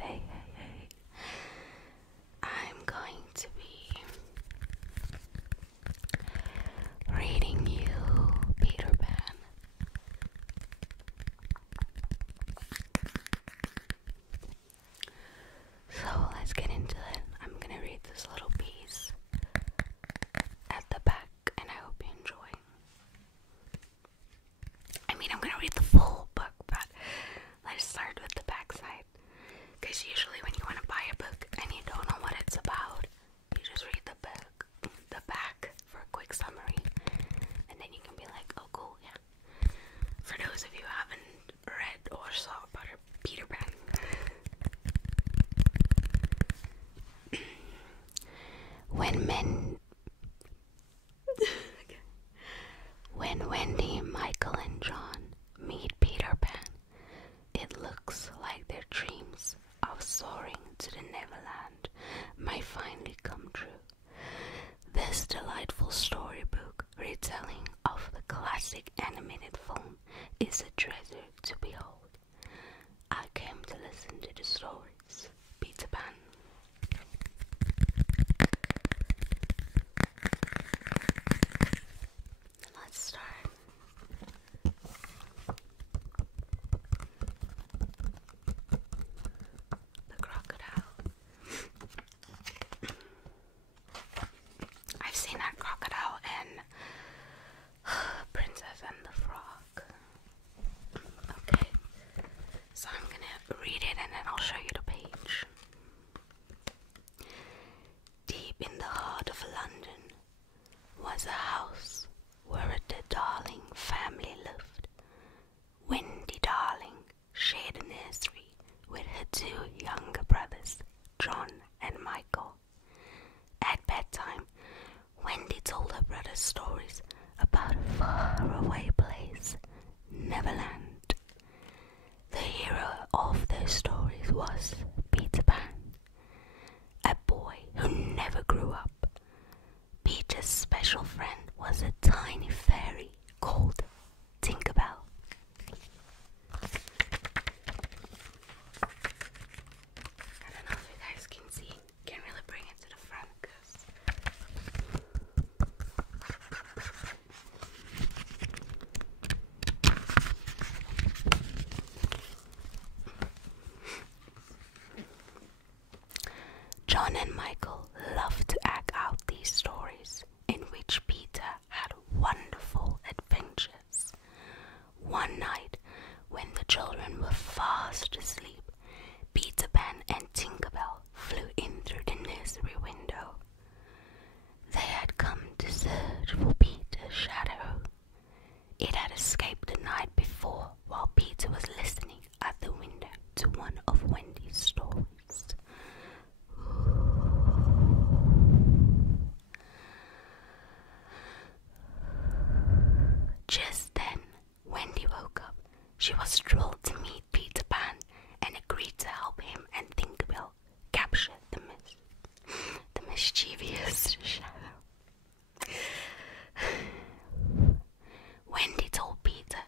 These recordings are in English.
Hey. I'm going to be reading you Peter Pan. So let's get into it. I'm gonna read this little piece at the back, and I hope you enjoy. I'm gonna read the full book, but let's start with the back side. Because usually when you want to buy a book and you don't know what it's about, you just read the back for a quick summary, and then you can be like, oh cool, yeah. For those of you who haven't read or saw about Peter Pan. When Wendy, Michael, and John meet Peter Pan, it looks like their dreams of soaring to the Neverland might finally come true. This delightful storybook retelling of the classic animated film is a treasure to behold. I came to listen to the stories. Peter Pan. Let's start. The crocodile. I've seen that crocodile in Princess and the Frog. Okay, so I'm gonna read it and then I'll show you the page. Deep in the heart of London was a house where the Darling family lived. Wendy Darling shared a nursery with her two younger brothers, John and Michael. At bedtime, Wendy told her brothers stories about a faraway place, Neverland. The hero of their stories was Peter Pan, a boy who never grew up. Peter's special friend was a tiny fairy called Tinkerbell. I don't know if you guys can see. Can't really bring it to the front because John and Michael loved to act out these stories in which Peter had wonderful adventures. One night, when the children were fast asleep, Peter Pan and Tinkerbell flew in through the nursery window. They had come to search for Peter's shadow. It had escaped the night before while Peter was listening at the window to one of Wendy's stories. Just then, Wendy woke up. She was thrilled to meet Peter Pan and agreed to help him and Tinkerbell capture the mischievous shadow. Wendy told Peter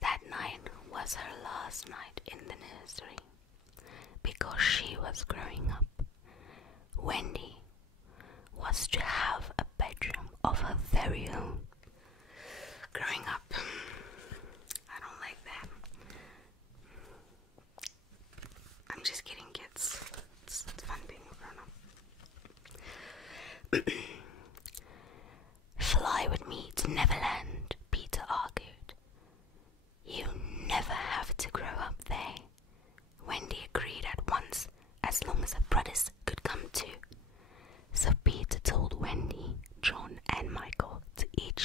that night was her last night in the nursery because she was growing up. Wendy was to have a bedroom of her very own. Growing up, I don't like that. I'm just kidding, kids. It's fun being grown up. Fly with me to Neverland, Peter argued. You never have to grow up there. Wendy agreed at once, as long as her brothers could come too. So Peter told Wendy, John and Michael to each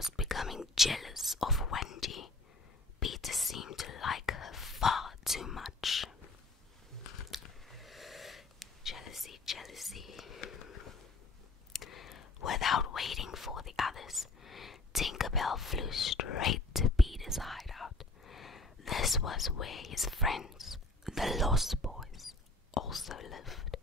was becoming jealous of Wendy. Peter seemed to like her far too much. Jealousy, jealousy. Without waiting for the others, Tinkerbell flew straight to Peter's hideout. This was where his friends, the Lost Boys, also lived.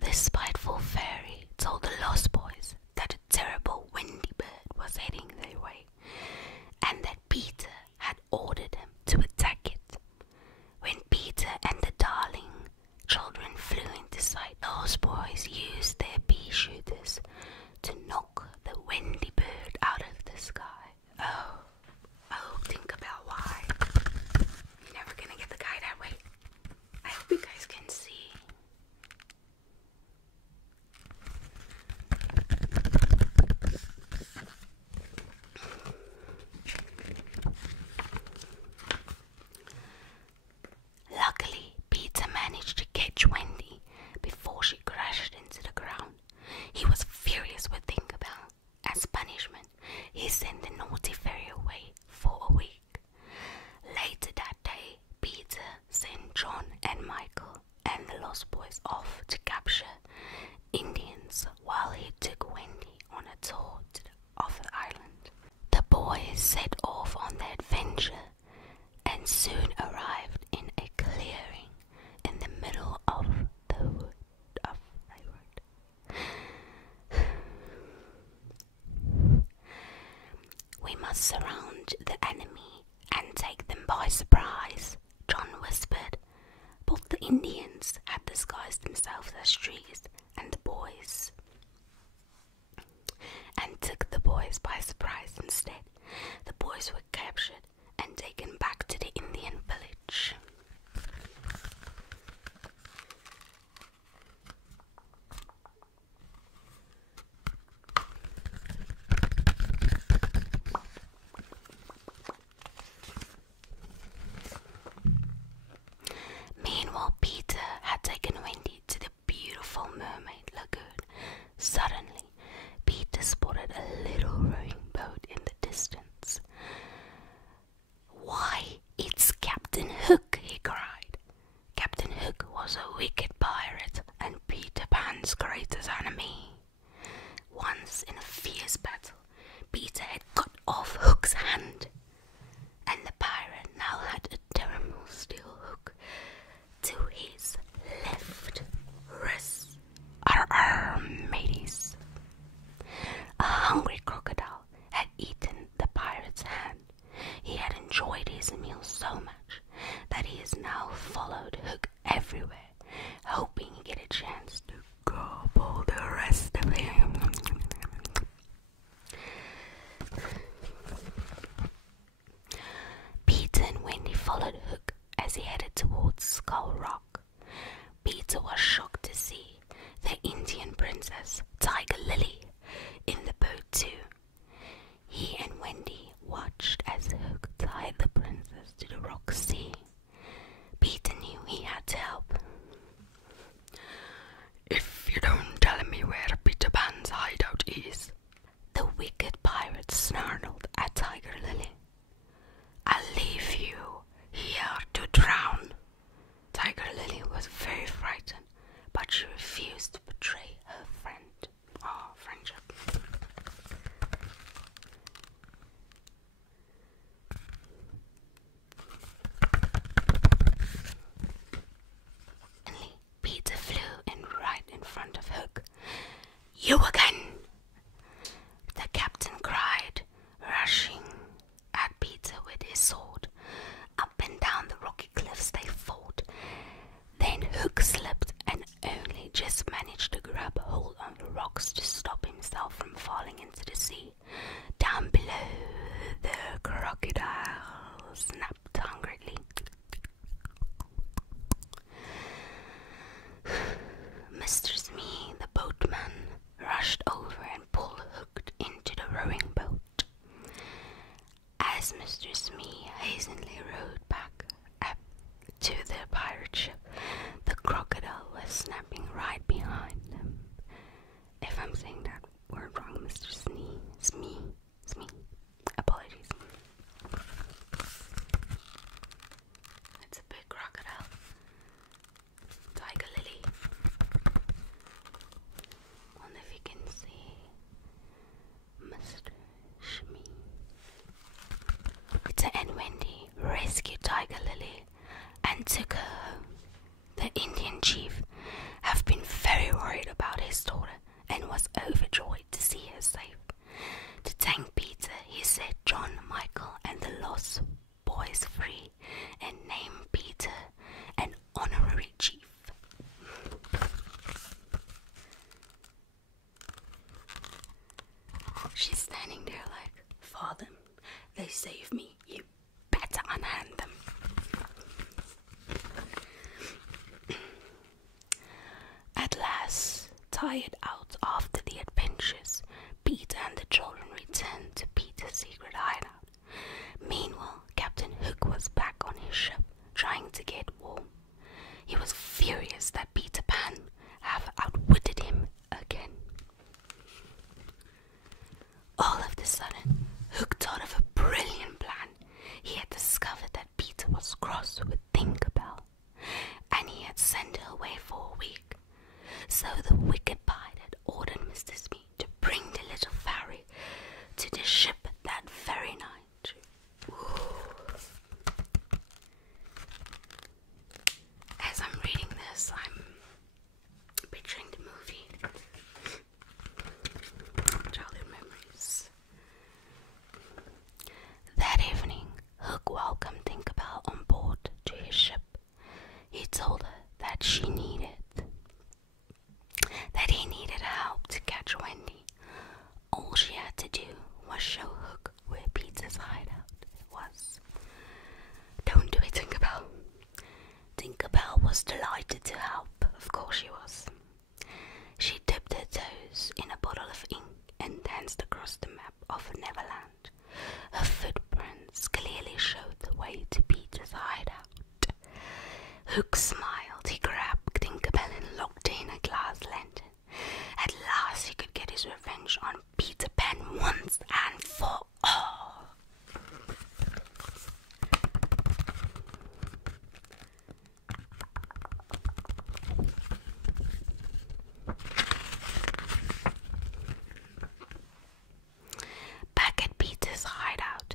The spiteful fairy told the Lost Boys that a terrible windy bird was heading their way, and that Peter had ordered him to attack it. When Peter and the darling children flew into sight, those boys used their pea shooters to knock the windy bird out of the sky. Oh, think about why. You're never gonna get the guy that way. I hope you guys can see. Luckily, Peter managed to catch Wendy before she crashed into the ground. He was furious with Tinkerbell. As punishment, he sent the naughty fairy away for a week. Later that day, Peter sent John and Michael and the Lost Boys off to capture Indians while he took Wendy on a tour of the island. The boys set off on their adventure and soon arrived in a clearing in the middle of the wood. We must surround the enemy and take them by surprise, John whispered. But the Indians had disguised themselves as trees and took the boys by surprise instead. The boys were captured and taken back to the Indian village. Meanwhile, Peter had taken Wendy to the beautiful mermaid lagoon. Suddenly, Peter spotted a little rowing boat in the distance. Why, it's Captain Hook, he cried. Captain Hook was a wicked pirate and Peter Pan's greatest enemy. Once in a fierce battle, Peter had cut off Hook's hand, and the pirate now had a terrible steel hook to his left wrist. Arr, mateys. A hungry crocodile had eaten the pirate's hand. He had enjoyed his meal so much that he has now followed Hook everywhere, hoping he get a chance to gobble the rest of him. Peter and Wendy followed Hook as he headed towards Skull Rock. Peter was shocked to see the Indian princess, Tiger Lily, in the boat too. He and Wendy watched as Hook tied the princess to the rock sea. Peter knew he had to help. If you don't tell me where Peter Pan's hideout is, the wicked pirate snarled at Tiger Lily, I'll leave you here to drown. Tiger Lily was very frightened, but she refused to betray her friend. Oh, friendship. Suddenly, Peter flew in right in front of Hook. You again! The captain cried, rushing at Peter with his sword. Up and down the rocky cliffs they fought. Then Hook slipped and only just managed to grab hold on the rocks to stop himself from falling into the sea. Down below, the crocodile snapped hungrily. Mr. Smee, the boatman, rushed over and pulled Hook into the rowing boat. As Mr. Smee hastily rowed back up to the pirate ship, the crocodile was snapping right behind them. If I'm saying that word wrong, Mr. Smee, overjoyed to see her safe. To thank Peter, he set John, Michael, and the lost boys free and named Peter an honorary chief. She's standing there like, Father, they saved me, you better unhand them. At last, tired out after the adventures, Peter and the children returned to Peter's secret hideout. Meanwhile, Captain Hook was back on his ship, trying to get warm. He was furious that Peter Pan have outwitted him again. All of a sudden, Hook thought of a brilliant plan. He had discovered that Peter was cross with Tinkerbell, and he had sent her away for a week. So the wicked pirate had ordered Mr. Smee to bring the little fairy to the ship that very night. Ooh. As I'm reading this, I'm picturing the movie Childhood Memories. That evening, Hook welcomed Tinkerbell on board to his ship. He told her that he needed help to catch Wendy. All she had to do was show Hook where Peter's hideout was. Don't do it, Tinkerbell. Tinkerbell was delighted to help, of course she was. She dipped her toes in a bottle of ink and danced across the map of Neverland. Her footprints clearly showed the way to Peter's hideout. Hook smiled. He grabbed Tinkerbell and locked her in a glass lantern. At last he could get his revenge on Peter Pan once and for all. Back at Peter's hideout,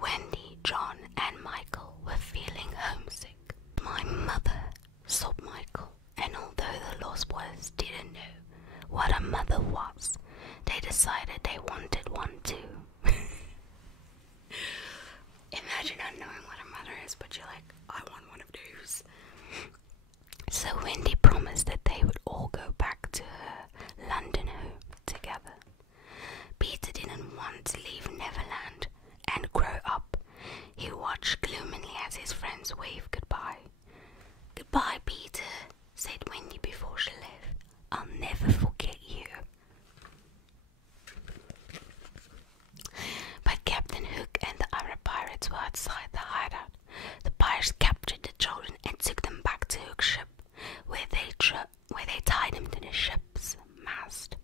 Wendy, John, and Michael were feeling homesick. My mother, sobbed Michael, and although the lost boys didn't know what a mother was, they decided they wanted one too. Imagine not knowing what a mother is, but you're like, I want one of those. So Wendy promised that they would all go back to her London home together. Peter didn't want to leave Neverland and grow up. He watched gloomily as his friends waved goodbye. Goodbye, Peter, said Wendy before she left. I'll never forget you. But Captain Hook and the other pirates were outside the hideout. The pirates captured the children and took them back to Hook's ship, where they tied him to the ship's mast.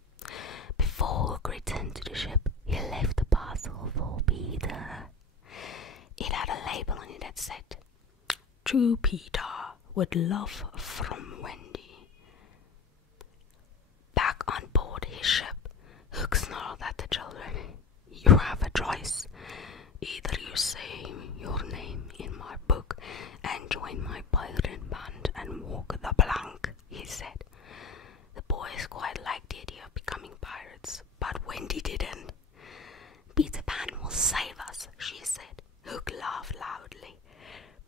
Before Hook returned to the ship, he left a parcel for Peter. It had a label on it that said, "To Peter, with love from Wendy." Back on board his ship, Hook snarled at the children. You have a choice. Either you say your name in my book and join my pirate band and walk the plank, he said. The boys quite liked the idea of becoming pirates, but Wendy didn't. Peter Pan will save us, she said. Hook laughed loudly.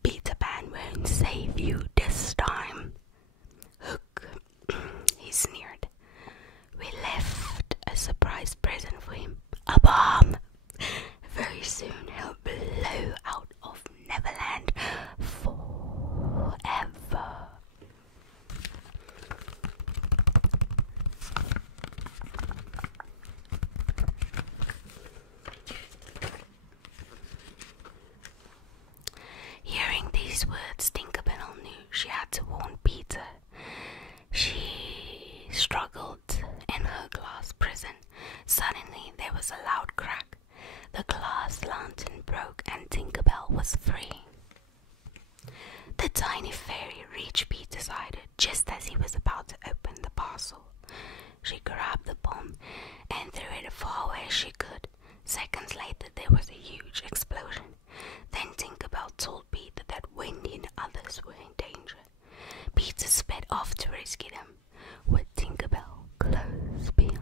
Peter Pan won't save you this time. Hook, he sneered. We left a surprise present for him. A bomb. Very soon he'll blow out of Neverland forever. Hearing these words, Tinkerbell knew she had to warn Peter. She struggled in her glass prison. Suddenly there was a loud crack. The glass lantern broke and Tinkerbell was free. The tiny fairy reached Peter's hideout just as he was about to open the parcel. She grabbed the bomb and threw it as far away as she could. Seconds later there was a huge explosion. Then Tinkerbell told Peter that Wendy and others were in danger. Peter sped off to rescue them, with Tinkerbell close behind.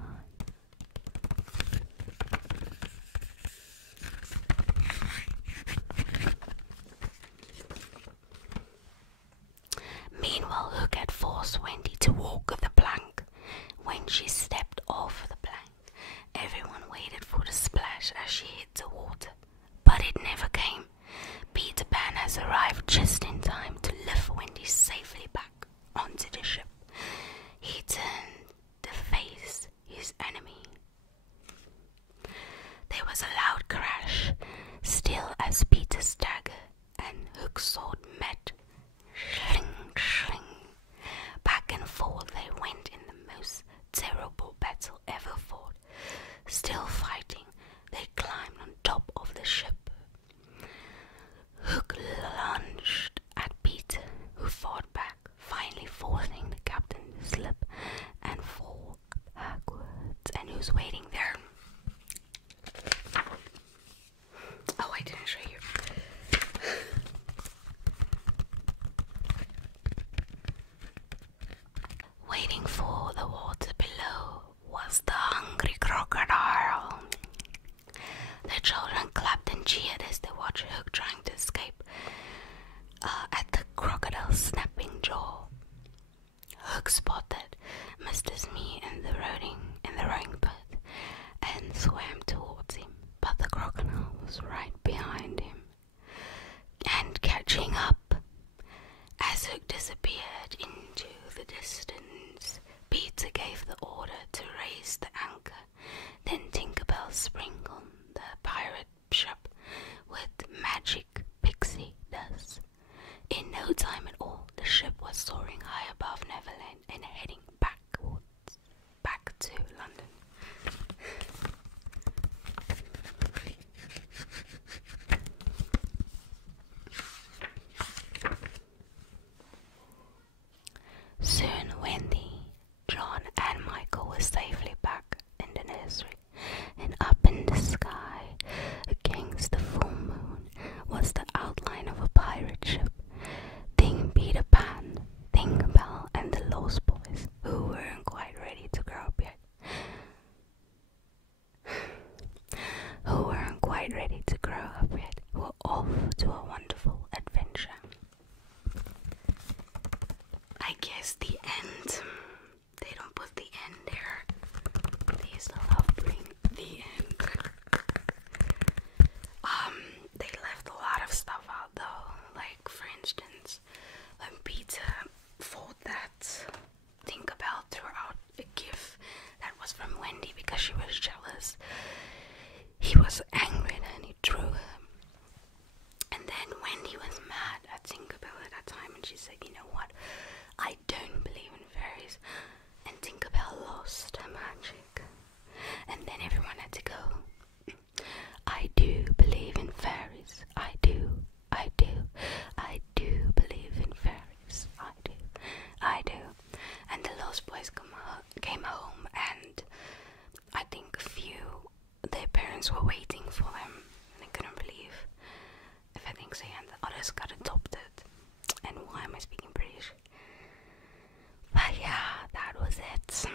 get ready to grow up with were off to a wonderful adventure. I guess the end, they don't put the end there. They still have bring the end. They left a lot of stuff out though. Like for instance, when Peter thought that Tinkerbell threw out a gift that was from Wendy because she was jealous, he was angry and he threw her. And then Wendy was mad at Tinkerbell at that time, and she said, you know what, I don't believe in fairies. And Tinkerbell lost her magic. And then everyone had to go, I do believe in fairies. I do. I do. I do believe in fairies. I do. I do. And the Lost Boys came home, and I think their parents were waiting for them, and they couldn't believe if I think so, and the others got adopted. And why am I speaking British? But yeah, that was it.